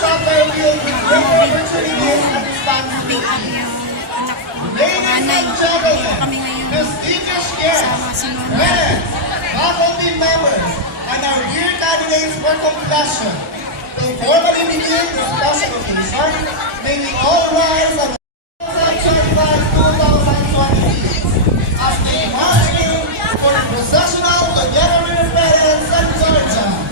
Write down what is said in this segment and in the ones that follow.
chapter will be great opportunities and responsibilities. Ladies and gentlemen, distinguished guests, parents, faculty members, and our dear candidates for completion. To formally begin this special occasion, may we all rise and Section 2023 as they march in for the processional together with their parents and Georgia.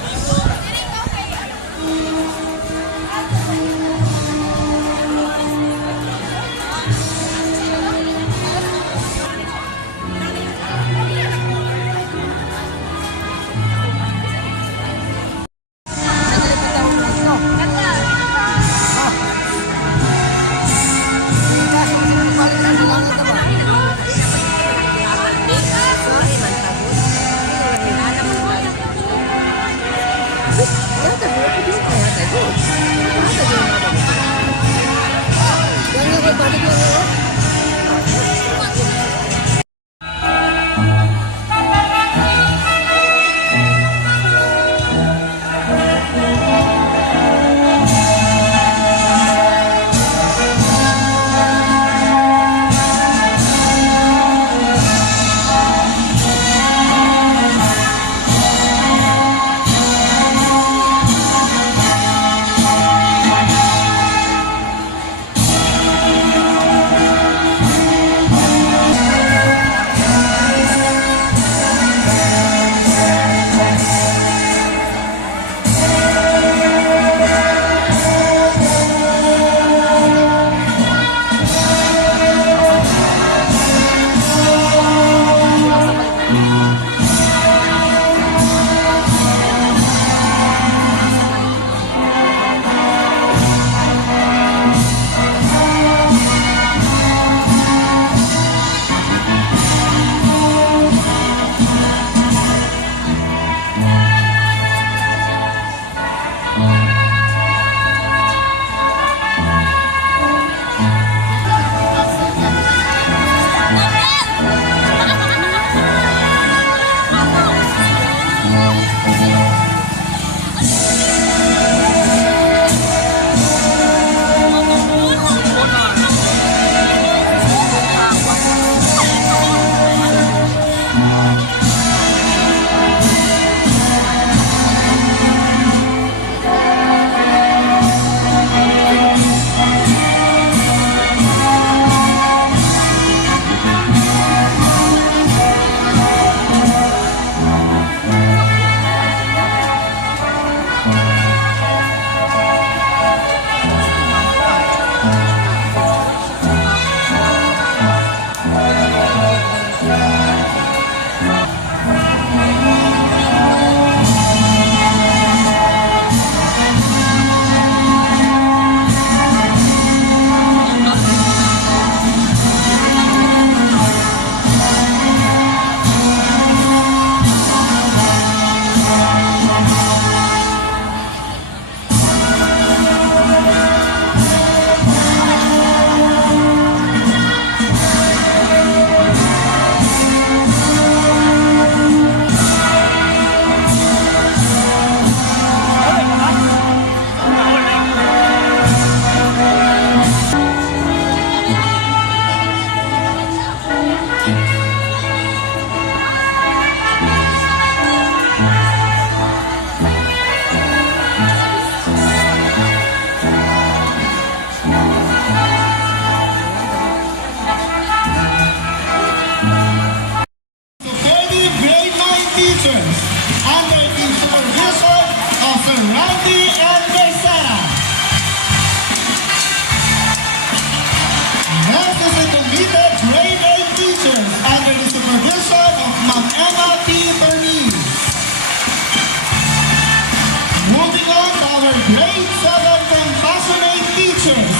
Grade 7 compassionate teachers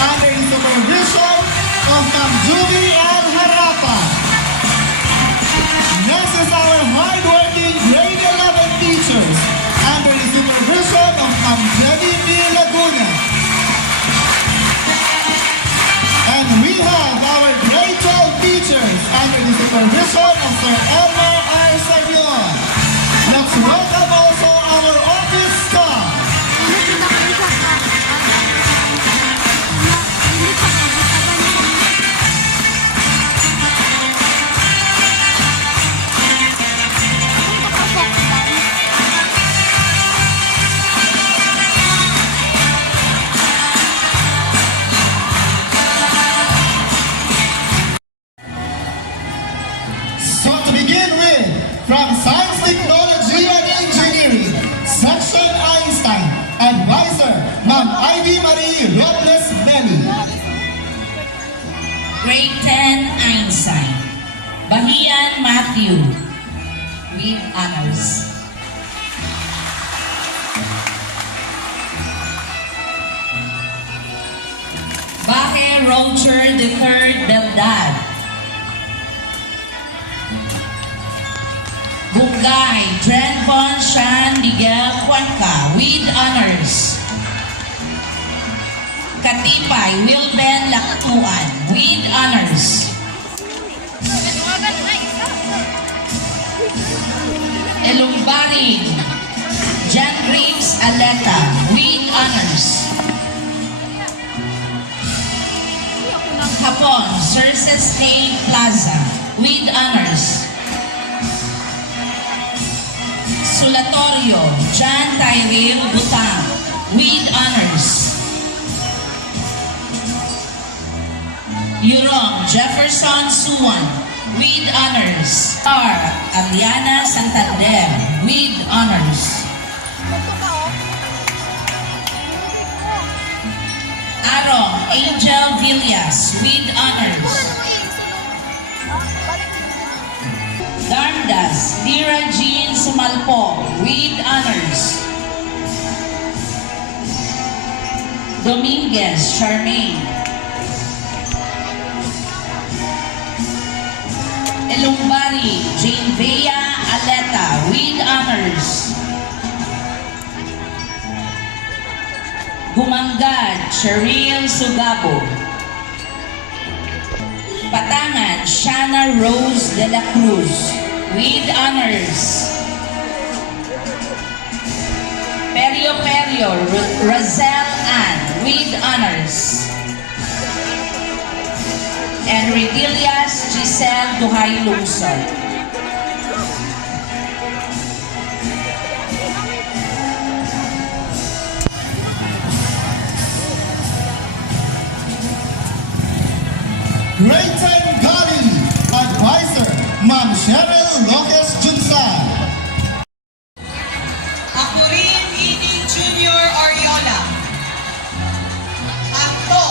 under the supervision of Ma'am Judy and Harapa. Next is our hardworking grade 11 teachers under the supervision of Ma'am Jenny B. Laguna. And we have our grade 12 teachers under the supervision of Sir Elmer R. Savion. Let's welcome also our office staff. Ivy Marie Robles Benny. Grade 10 Einstein. Bahian Matthew with honors. Bahe Roger III Beldad. Bungay Drenvon Shan Miguel Cuenca with honors. Katipay Wilben Laktuan with honors. Elumbaring Jan Reeves Aleta with honors. Hapon Circes A. Plaza with honors. Sulatorio John Tyrell Butang with honors. Yurong Jefferson Suwan with honors. R. Aliana Santander with honors. Arong Angel Villas with honors. Darmdas Lira Jean Sumalpo with honors. Dominguez Charmaine. Elumbari Jane Vea Aleta with honors. Gumangad Cheryl Sugabo. Patangan Shana Rose de la Cruz with honors. Perio Perio Razel Ann with honors. And Redilias Giselle Duhay Lungsod. Grade 10 Gari, Advisor, Ma'am Cheryl Lopez Junsan. Akurin Ini Junior Oriola. Anto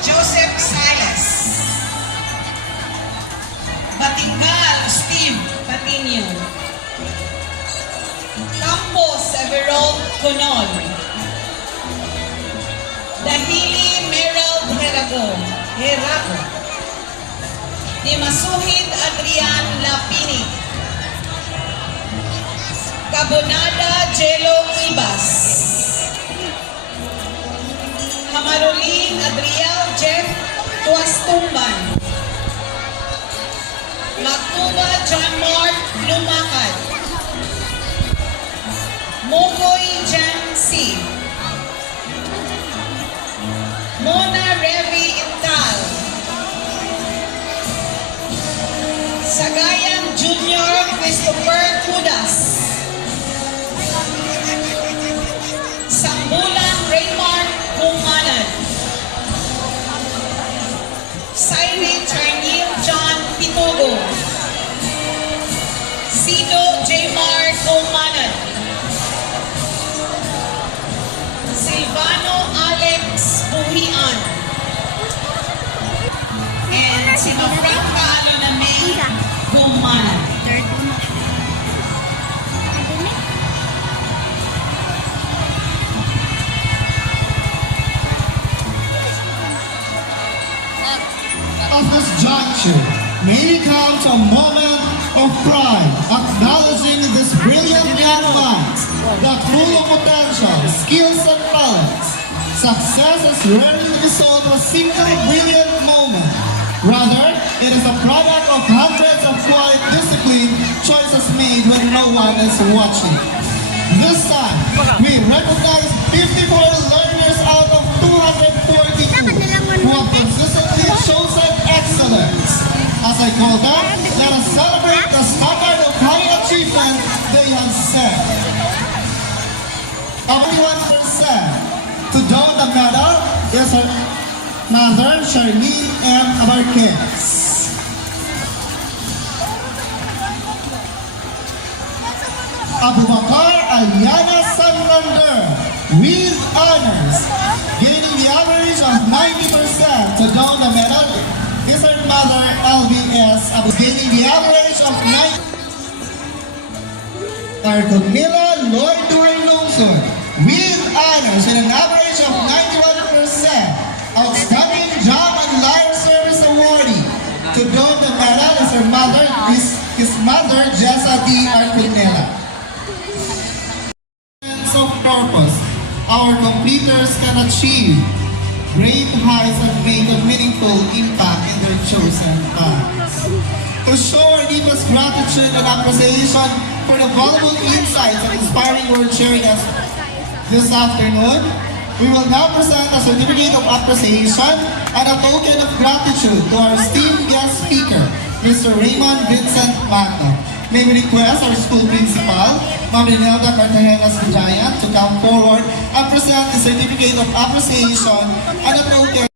Joseph Silas. Batikal Steve Patinio. Campos Everald Conol. Dahili Merald Herago. Ni Masuhid Adrian Lapini. Cabonada Jelo Ibas. Hamarulin Adriel Jeff Tuastumban. Magtuba John Mark Lumakad. Mokoy Jan C. Mona Revi Intal. Sagayan Junior Christopher Kudas. Sambulan Raymart Kumanan. Cyril Charnil John Pitogo. Sido Jmar Kumanan. Silvano Alex Buhian. And sino Franca May Kumanan. Of this juncture, may we come to a moment of pride, acknowledging this brilliant young minds that full of potential, skills, and talents. Success is rarely the result of a single brilliant moment. Rather, it is a product of hundreds of quiet discipline choices made when no one is watching. This time, we recognize 54 learners out of 242 who have consistently chosen excellence. As I call them, let us celebrate the standard of high achievement they have set. 41% to don the medal is her mother, Charlene M. Abarquez. Abubakar Aliana Sanlander with honors. gaining the average of 9. Arconila Lloyd Dwayne Longson with honors with an average of 91%. Outstanding job and life service awardee. To don the medal is her mother, his mother, Jessa D. Arconila. Sense of purpose, our completers can achieve great heights and make a meaningful impact in their chosen paths. To show our deepest gratitude and appreciation for the valuable insights and inspiring word sharing us this afternoon, we will now present a certificate of appreciation and a token of gratitude to our esteemed guest speaker, Mr. Raymond Vincent Magno. May we request our school principal, Ma'am Renelda Cartagenas Vijayan, to come forward and present the certificate of appreciation and a token